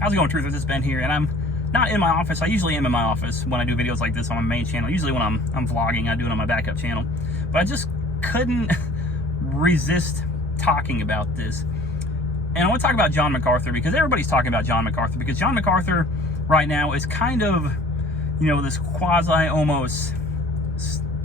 How's it going, Truth? This is Ben here, and I'm not in my office. I usually am in my office when I do videos like this on my main channel. Usually when I'm vlogging, I do it on my backup channel. But I just couldn't resist talking about this. And I want to talk about John MacArthur because everybody's talking about John MacArthur, because John MacArthur right now is kind of, this quasi almost,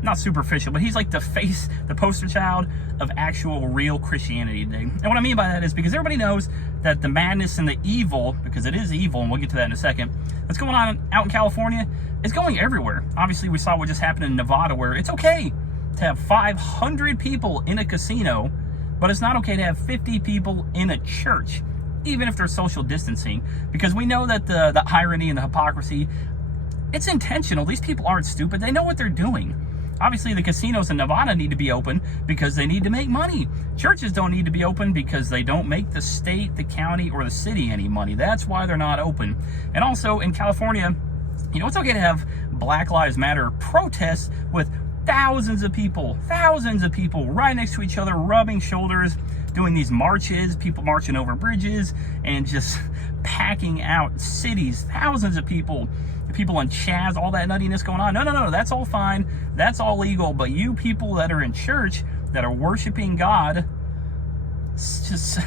not superficial, but he's like the face, the poster child of actual real Christianity today. And what I mean by that is because everybody knows that the madness and the evil, because it is evil, and we'll get to that in a second, that's going on out in California, is going everywhere. Obviously, we saw what just happened in Nevada, where it's okay to have 500 people in a casino, but it's not okay to have 50 people in a church, even if they're social distancing, because we know that the irony and the hypocrisy, it's intentional. These people aren't stupid. They know what they're doing. Obviously, the casinos in Nevada need to be open because they need to make money. Churches don't need to be open because they don't make the state, the county, or the city any money. That's why they're not open. And also, in California, it's okay to have Black Lives Matter protests with thousands of people right next to each other, rubbing shoulders, doing these marches, people marching over bridges, and just packing out cities, thousands of people on Chaz, all that nuttiness going on. No, that's all fine. That's all legal. But you people that are in church, that are worshiping God, just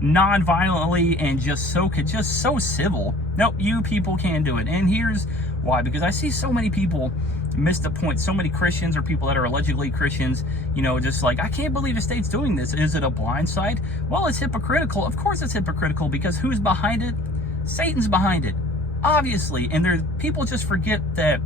non-violently and just so civil. Nope, you people can't do it. And here's why. Because I see so many people miss the point. So many Christians or people that are allegedly Christians, just like, I can't believe the state's doing this. Is it a blind side? Well, it's hypocritical. Of course it's hypocritical, because who's behind it? Satan's behind it. Obviously. And people just forget that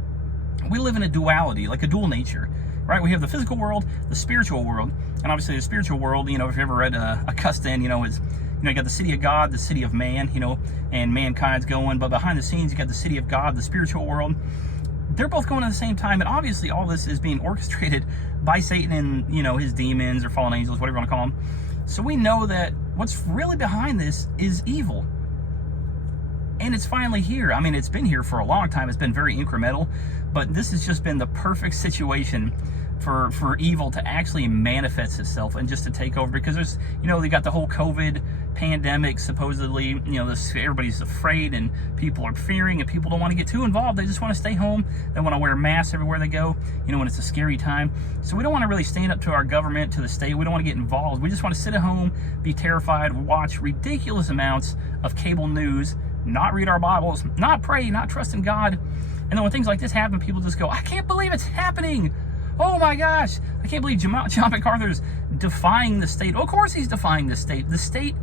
we live in a duality, like a dual nature, right? We have the physical world, the spiritual world, and obviously the spiritual world, if you've ever read Augustine, is, you got the city of God, the city of man, and mankind's going, but behind the scenes, you got the city of God, the spiritual world. They're both going at the same time, and obviously all this is being orchestrated by Satan and, his demons or fallen angels, whatever you want to call them. So we know that what's really behind this is evil. And it's finally here. I mean, it's been here for a long time. It's been very incremental, but this has just been the perfect situation for evil to actually manifest itself and just to take over, because there's, they got the whole COVID pandemic, supposedly, everybody's afraid and people are fearing and people don't want to get too involved. They just want to stay home. They want to wear masks everywhere they go, when it's a scary time. So we don't want to really stand up to our government, to the state. We don't want to get involved. We just want to sit at home, be terrified, watch ridiculous amounts of cable news, not read our Bibles, not pray, not trust in God. And then when things like this happen, people just go, I can't believe it's happening. Oh my gosh, I can't believe John MacArthur's defying the state. Of course he's defying the state. The state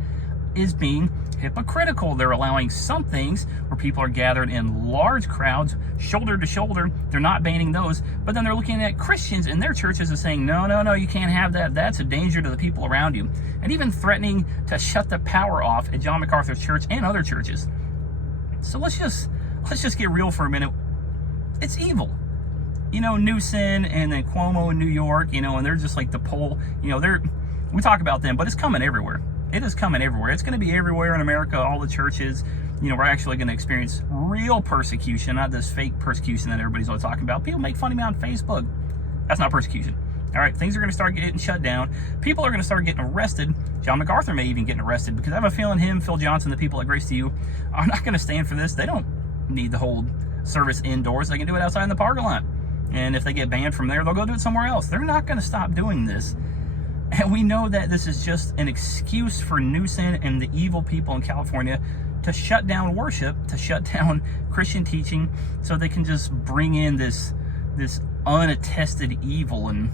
is being hypocritical. They're allowing some things where people are gathered in large crowds, shoulder to shoulder. They're not banning those. But then they're looking at Christians in their churches and saying, no, you can't have that. That's a danger to the people around you. And even threatening to shut the power off at John MacArthur's church and other churches. So let's just get real for a minute. It's evil. Newsom and then Cuomo in New York, and they're just like the pole, we talk about them, but it's coming everywhere. It is coming everywhere. It's going to be everywhere in America, all the churches. We're actually going to experience real persecution, not this fake persecution that everybody's always talking about. People make fun of me on Facebook. That's not persecution. All right, things are going to start getting shut down. People are going to start getting arrested. John MacArthur may even get arrested, because I have a feeling him, Phil Johnson, the people at Grace to You are not going to stand for this. They don't need to hold service indoors. They can do it outside in the parking lot. And if they get banned from there, they'll go do it somewhere else. They're not going to stop doing this. And we know that this is just an excuse for Newsom and the evil people in California to shut down worship, to shut down Christian teaching, so they can just bring in this unattested evil and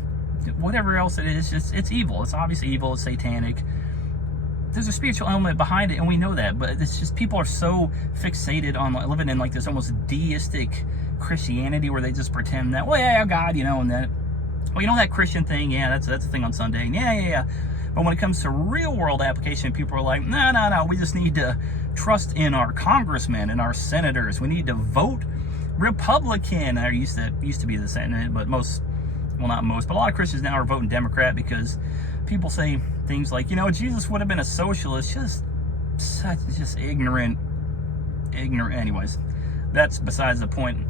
whatever else it is. It's evil. It's obviously evil. It's satanic. There's a spiritual element behind it, and we know that. But it's just people are so fixated on living in like this almost deistic Christianity, where they just pretend that, well, yeah, God, and that, well, that Christian thing, yeah, that's a thing on Sunday, yeah. But when it comes to real world application, people are like, no, we just need to trust in our congressmen and our senators. We need to vote Republican. There used to be the Senate, but not most, but a lot of Christians now are voting Democrat, because people say things like, Jesus would have been a socialist. Just ignorant. Anyways, that's besides the point.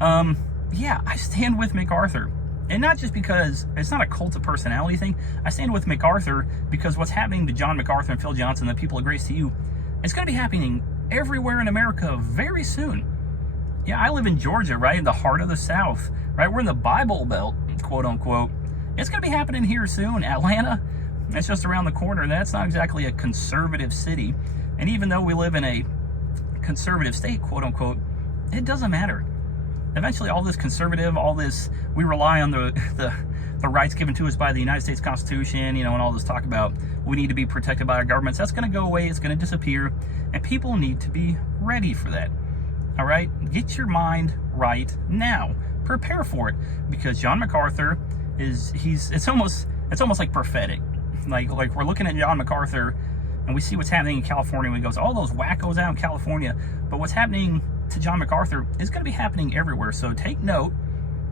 I stand with MacArthur. And not just because it's not a cult of personality thing. I stand with MacArthur because what's happening to John MacArthur and Phil Johnson, the people of Grace to You, it's going to be happening everywhere in America very soon. Yeah, I live in Georgia, right in the heart of the South, right? We're in the Bible Belt, quote unquote. It's going to be happening here soon. Atlanta, that's just around the corner. That's not exactly a conservative city. And even though we live in a conservative state, quote unquote, it doesn't matter. Eventually, all this conservative, all this, we rely on the rights given to us by the United States Constitution, and all this talk about we need to be protected by our governments. That's going to go away. It's going to disappear. And people need to be ready for that. All right? Get your mind right now. Prepare for it. Because John MacArthur it's almost like prophetic. Like we're looking at John MacArthur and we see what's happening in California. And he goes, all those wackos out in California. But what's happening to John MacArthur is going to be happening everywhere. So take note.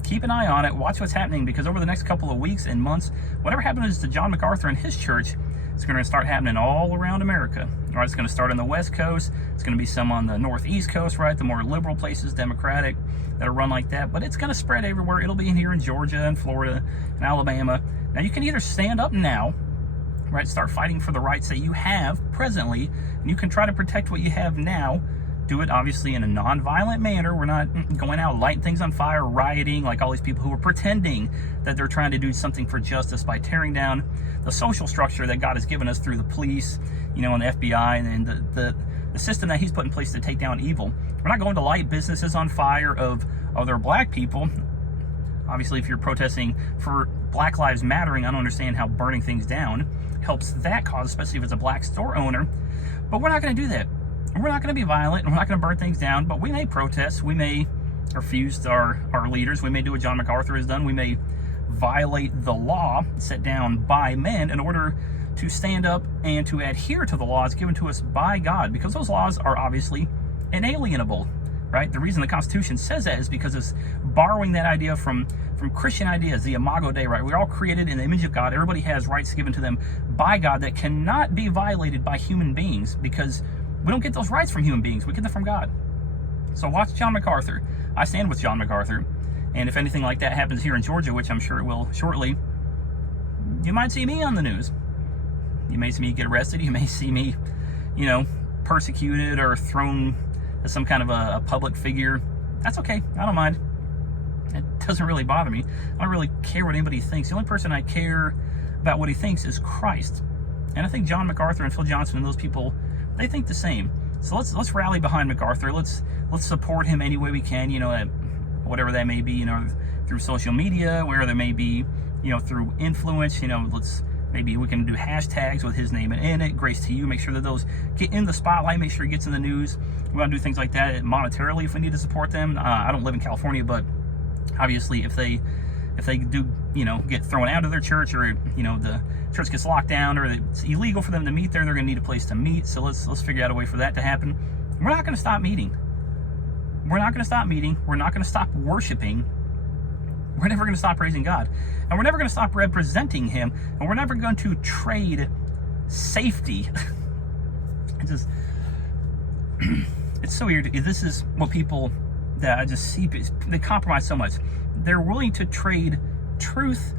Keep an eye on it. Watch what's happening, because over the next couple of weeks and months, whatever happens to John MacArthur and his church, it's going to start happening all around America. All right, it's going to start on the West Coast. It's going to be some on the Northeast Coast, right? The more liberal places, Democratic, that are run like that. But it's going to spread everywhere. It'll be in here in Georgia and Florida and Alabama. Now, you can either stand up now, right? Start fighting for the rights that you have presently, and you can try to protect what you have now. Do it obviously in a non-violent manner. We're not going out lighting things on fire, rioting like all these people who are pretending that they're trying to do something for justice by tearing down the social structure that God has given us through the police, and the FBI and the system that He's put in place to take down evil. We're not going to light businesses on fire of other black people. Obviously, if you're protesting for Black Lives Mattering, I don't understand how burning things down helps that cause, especially if it's a black store owner. But we're not going to do that. We're not going to be violent, and we're not going to burn things down, but we may protest. We may refuse our leaders. We may do what John MacArthur has done. We may violate the law set down by men in order to stand up and to adhere to the laws given to us by God, because those laws are obviously inalienable, right? The reason the Constitution says that is because it's borrowing that idea from Christian ideas, the Imago Dei, right? We're all created in the image of God. Everybody has rights given to them by God that cannot be violated by human beings, because we don't get those rights from human beings. We get them from God. So watch John MacArthur. I stand with John MacArthur. And if anything like that happens here in Georgia, which I'm sure it will shortly, you might see me on the news. You may see me get arrested. You may see me, persecuted or thrown as some kind of a public figure. That's okay. I don't mind. It doesn't really bother me. I don't really care what anybody thinks. The only person I care about what he thinks is Christ. And I think John MacArthur and Phil Johnson and those people, they think the same. So let's rally behind MacArthur. Let's support him any way we can, whatever that may be, through social media, where there may be, through influence, maybe we can do hashtags with his name in it, grace to you, make sure that those get in the spotlight, make sure it gets in the news. We want to do things like that monetarily if we need to support them. I don't live in California, but obviously if they do, get thrown out of their church, or, the church gets locked down, or it's illegal for them to meet there, they're going to need a place to meet. So let's figure out a way for that to happen. We're not going to stop meeting. We're not going to stop meeting. We're not going to stop worshiping. We're never going to stop praising God. And we're never going to stop representing Him. And we're never going to trade safety. It's so weird. This is what people that I just see, they compromise so much. They're willing to trade truth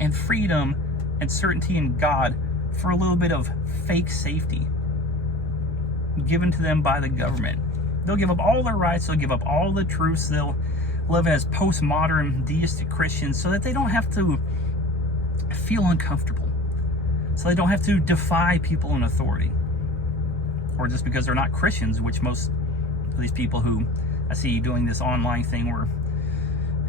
and freedom and certainty in God for a little bit of fake safety given to them by the government. They'll give up all their rights. They'll give up all the truths. They'll live as postmodern deistic Christians so that they don't have to feel uncomfortable. So they don't have to defy people in authority. Or just because they're not Christians, which most of these people who I see doing this online thing were.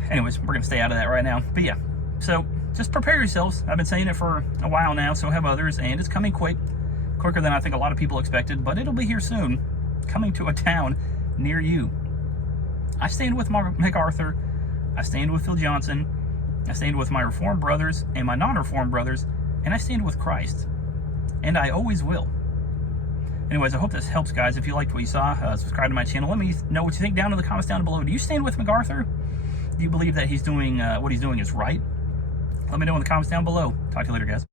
Anyways, we're going to stay out of that right now. But yeah, so just prepare yourselves. I've been saying it for a while now, so have others, and it's coming quicker than I think a lot of people expected, but it'll be here soon, coming to a town near you. I stand with MacArthur. I stand with Phil Johnson. I stand with my Reformed brothers and my non-Reformed brothers, and I stand with Christ. And I always will. Anyways, I hope this helps, guys. If you liked what you saw, subscribe to my channel. Let me know what you think down in the comments down below. Do you stand with MacArthur? Do you believe that he's doing what he's doing is right? Let me know in the comments down below. Talk to you later, guys.